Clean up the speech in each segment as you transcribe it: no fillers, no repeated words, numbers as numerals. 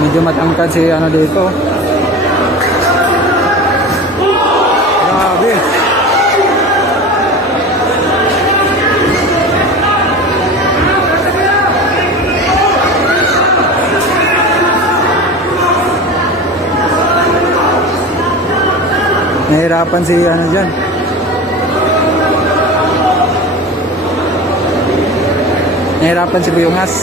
Medyo matangkad si ano dito. Grabe. Nahirapan si ano dyan. Nahirapan si Buyungas.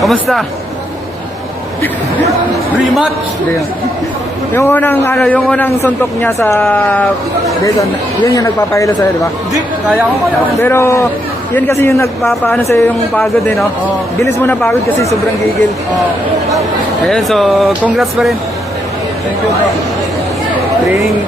Kamusta? Rematch! Yung unang suntok niya sa dito, yun yung nagpapahilo sa'yo, di ba? Hindi, kaya ko kaya. Pero yun kasi yung nagpapaano sa'yo yung pagod eh, no? Bilis mo na pagod kasi sobrang gigil. Ayun, so congrats pa rin. Thank you, bro. Training